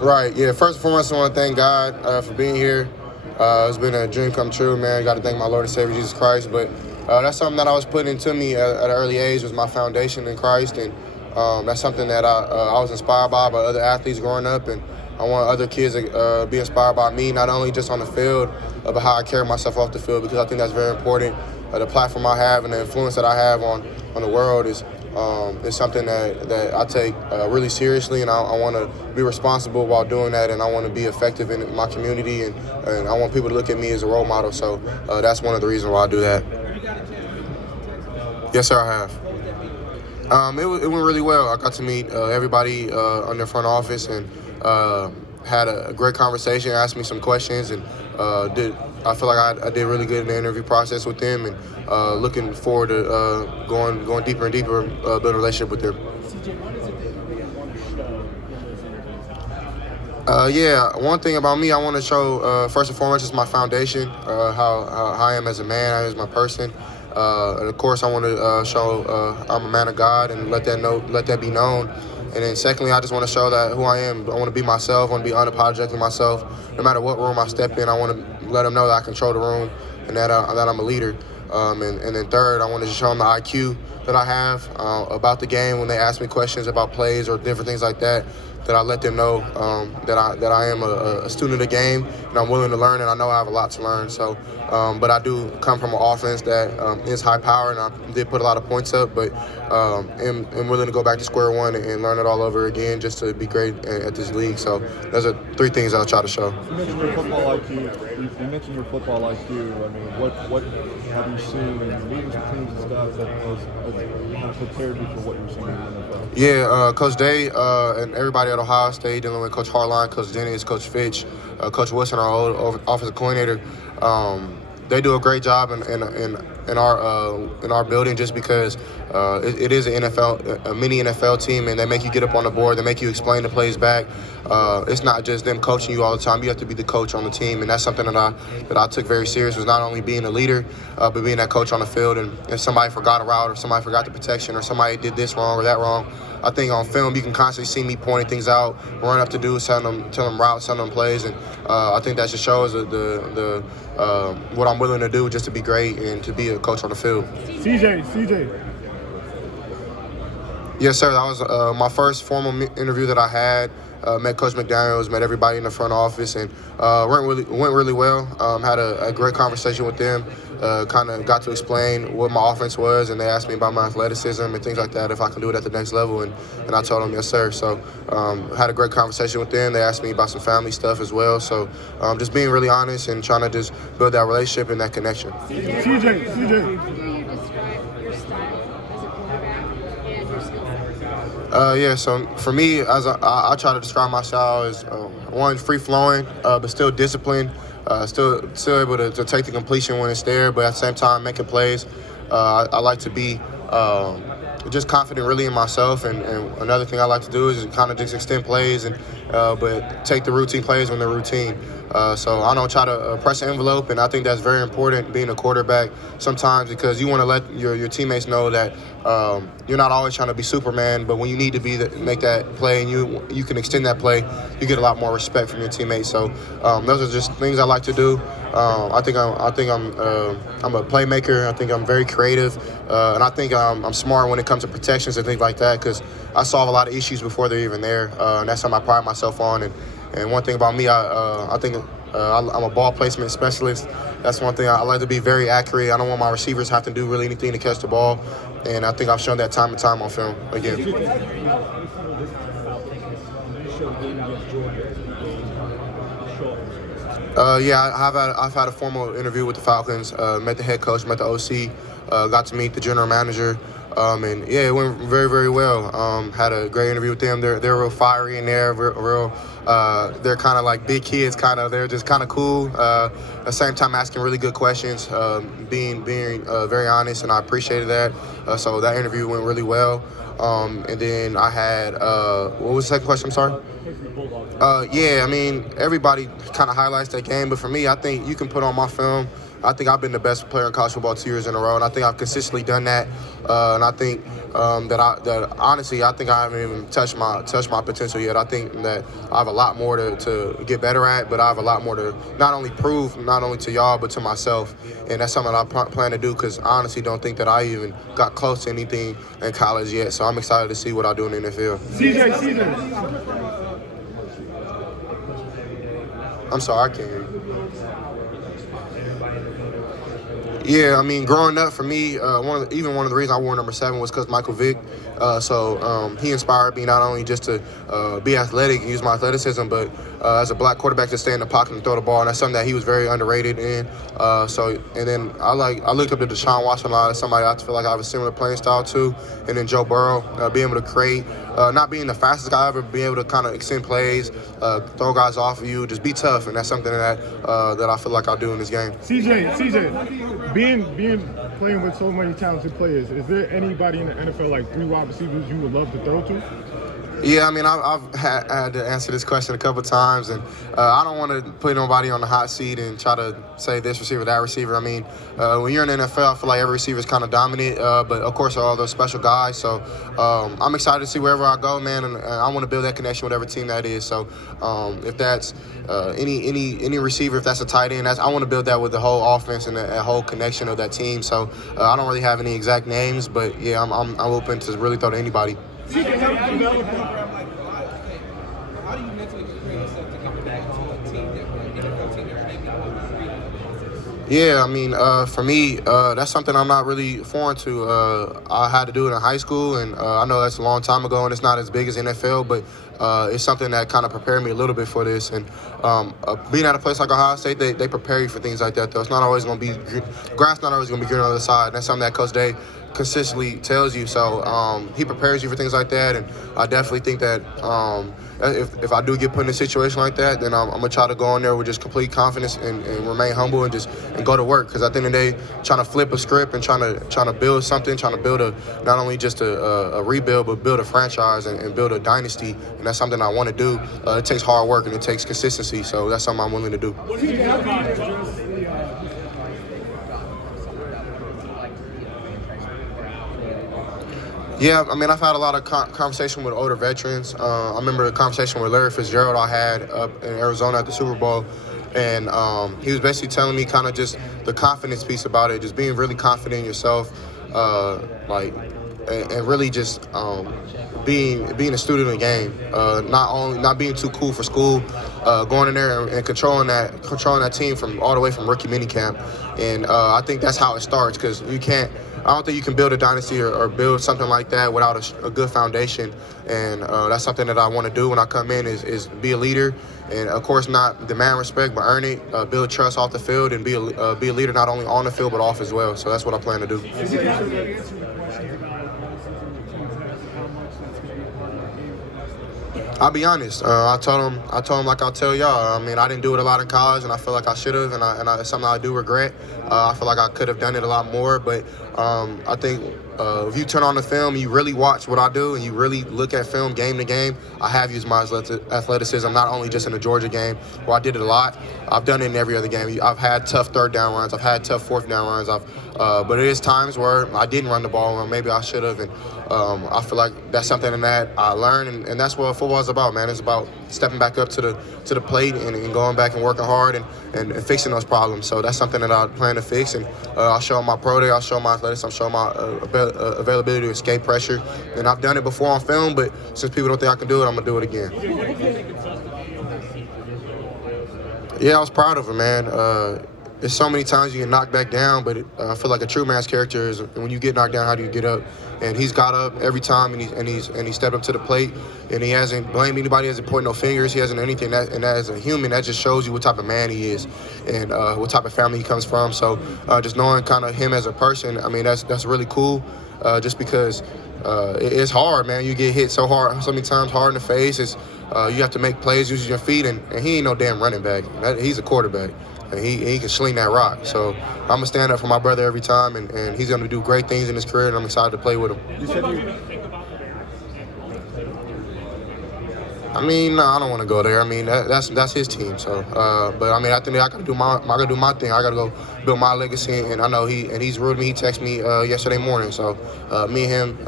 Right. Yeah. First and foremost, I want to thank God for being here. It's been a dream come true, man. Got to thank my Lord and Savior Jesus Christ. But that's something that I was put into me at an early age was my foundation in Christ, and that's something that I was inspired by other athletes growing up, and I want other kids to be inspired by me, not only just on the field, but how I carry myself off the field, because I think that's very important. The platform I have and the influence that I have on the world is something that I take really seriously, and I want to be responsible while doing that, and I want to be effective in my community, and I want people to look at me as a role model. So that's one of the reasons why I do that. Yes, sir, I have. It went really well. I got to meet everybody on the front office and had a great conversation, asked me some questions, and I feel like I did really good in the interview process with them, and looking forward to going deeper and deeper, build a relationship with them. Yeah, one thing about me, I want to show first and foremost is my foundation, how I am as a man, as my person. And of course, I want to show I'm a man of God and let that be known. And then secondly, I just want to show that who I am. I want to be myself. I want to be unapologetic myself. No matter what room I step in, I want to let them know that I control the room and that I'm a leader. And then third, I want to show them the IQ that I have about the game when they ask me questions about plays or different things like that. That I let them know that I am a student of the game and I'm willing to learn, and I know I have a lot to learn. So, but I do come from an offense that is high power, and I did put a lot of points up, but am willing to go back to square one and learn it all over again just to be great at this league. So those are three things I'll try to show. You mentioned your football IQ. You mentioned your football IQ. I mean, what have you seen in meetings with teams and stuff that has prepared you for what you're seeing in the NFL? Yeah, Coach Day and everybody at Ohio State, dealing with Coach Harline, Coach Dennis, Coach Fitch, Coach Wilson, our old offensive coordinator. They do a great job in our building, just because it is an NFL, a mini NFL team, and they make you get up on the board. They make you explain the plays back. It's not just them coaching you all the time. You have to be the coach on the team, and that's something that I took very serious. Was not only being a leader, but being that coach on the field. And if somebody forgot a route, or somebody forgot the protection, or somebody did this wrong or that wrong, I think on film you can constantly see me pointing things out, running up to do, telling them routes, telling them plays, and I think that just shows the what I'm willing to do just to be great and to be a coach on the field. CJ. Yes, sir. That was my first formal interview that I had. Met Coach McDaniels, met everybody in the front office, and went really well. Had a great conversation with them. Kind of got to explain what my offense was, and they asked me about my athleticism and things like that, if I can do it at the next level, and I told them yes, sir. So had a great conversation with them. They asked me about some family stuff as well. So just being really honest and trying to just build that relationship and that connection. CJ. Yeah, so for me, I try to describe my style as one, free-flowing, but still disciplined, still able to take the completion when it's there, but at the same time making plays. I like to be just confident really in myself, and another thing I like to do is kind of just extend plays, and but take the routine plays when they're routine. So I don't try to press the envelope, and I think that's very important being a quarterback sometimes, because you want to let your teammates know that you're not always trying to be Superman, but when you need to make that play and you can extend that play, you get a lot more respect from your teammates. So those are just things I like to do. I think I'm a playmaker. I think I'm very creative, and I think I'm smart when it comes to protections and things like that, because I solve a lot of issues before they're even there, and that's something I pride myself on. And one thing about me, I think I'm a ball placement specialist. That's one thing. I like to be very accurate. I don't want my receivers to have to do really anything to catch the ball, and I think I've shown that time and time on film again. Yeah, I've had a formal interview with the Falcons. Met the head coach, met the OC, got to meet the general manager, and yeah, it went very, very well. Had a great interview with them. They're real fiery in there, real. They're kind of like big kids, they're just kind of cool. At the same time, asking really good questions, being very honest, and I appreciated that. So that interview went really well. And then I had what was the second question? I'm sorry. Yeah, I mean, everybody kind of highlights that game, but for me, I think you can put on my film I think I've been the best player in college football 2 years in a row, and I think I've consistently done that. And I think that honestly, I think I haven't even touched my potential yet. I think that I have a lot more to get better at, but I have a lot more to not only prove, not only to y'all, but to myself. And that's something I plan to do, because I honestly don't think that I even got close to anything in college yet. So I'm excited to see what I do in the NFL. CJ. I'm sorry, I can't hear you. Yeah, I mean, growing up for me, one of the reasons I wore number 7 was because Michael Vick. So he inspired me not only just to be athletic and use my athleticism, but as a black quarterback to stay in the pocket and throw the ball. And that's something that he was very underrated in. And then I looked up to Deshaun Watson a lot as somebody I feel like I have a similar playing style to. And then Joe Burrow, being able to create, not being the fastest guy ever, being able to kind of extend plays, throw guys off of you, just be tough. And that's something that I feel like I'll do in this game. CJ, being playing with so many talented players, is there anybody in the NFL, like 3 wide receivers, you would love to throw to? Yeah, I mean, I've had to answer this question a couple times, and I don't want to put nobody on the hot seat and try to say this receiver, that receiver. I mean, when you're in the NFL, I feel like every receiver is kind of dominant, but of course, there are all those special guys. So I'm excited to see wherever I go, man, and I want to build that connection with every team that is. So if that's any receiver, if that's a tight end, I want to build that with the whole offense and the whole connection of that team. So I don't really have any exact names, but yeah, I'm open to really throw to anybody. How do you mentally prepare yourself to get back to a team that NFL team that maybe Yeah, I mean, for me, that's something I'm not really foreign to. I had to do it in high school, and I know that's a long time ago, and it's not as big as NFL, but it's something that kind of prepared me a little bit for this. And being at a place like Ohio State, they prepare you for things like that, though. It's not always going to be grass, not always going to be green on the other side. And that's something that Coach Day consistently tells you. So he prepares you for things like that, and I definitely think that if I do get put in a situation like that, then I'm gonna try to go in there with just complete confidence and remain humble and go to work. Because at the end of the day, trying to flip a script and trying to build something, trying to build not only just a rebuild, but build a franchise and build a dynasty. And that's something I want to do. It takes hard work and it takes consistency. So that's something I'm willing to do. Yeah, I mean, I've had a lot of conversation with older veterans. I remember the conversation with Larry Fitzgerald I had up in Arizona at the Super Bowl, and he was basically telling me kind of just the confidence piece about it, just being really confident in yourself, and really just being a student of the game, not being too cool for school, going in there and controlling that team from all the way from rookie minicamp, and I think that's how it starts, because I don't think you can build a dynasty or build something like that without a good foundation, and that's something that I want to do when I come in is be a leader, and of course not demand respect but earn it, build trust off the field, and be a leader not only on the field but off as well. So that's what I plan to do. I'll be honest. I told him like I'll tell y'all. I mean, I didn't do it a lot in college, and I feel like I should have, and it's something I do regret. I feel like I could have done it a lot more, but I think if you turn on the film, you really watch what I do, and you really look at film game to game, I have used my athleticism, not only just in the Georgia game, where I did it a lot. I've done it in every other game. I've had tough third down runs. I've had tough fourth down runs. But it is times where I didn't run the ball, or maybe I should have, and I feel like that's something that I learned, and that's what football is about, man. It's about stepping back up to the plate and going back and working hard and fixing those problems. So that's something that I plan to fix, and I'll show my pro day, I'll show my athletics, I'll show my availability to escape pressure. And I've done it before on film, but since people don't think I can do it, I'm gonna do it again. Yeah, I was proud of him, man. There's so many times you get knocked back down, but I feel like a true man's character is when you get knocked down, how do you get up? And he's got up every time, and he stepped up to the plate, and he hasn't blamed anybody, hasn't pointed no fingers, he hasn't anything. And that as a human, that just shows you what type of man he is, and what type of family he comes from. So just knowing kind of him as a person, I mean, that's really cool. Just because it's hard, man. You get hit so many times hard in the face. You have to make plays using your feet, and he ain't no damn running back. He's a quarterback. And he can sling that rock. So I'm going to stand up for my brother every time, and he's going to do great things in his career, and I'm excited to play with him. I mean, no, I don't want to go there. I mean, that's his team. So, but I mean, I think I got to do my thing. I got to go build my legacy. And I know he's rude to me. He texted me yesterday morning. So, me and him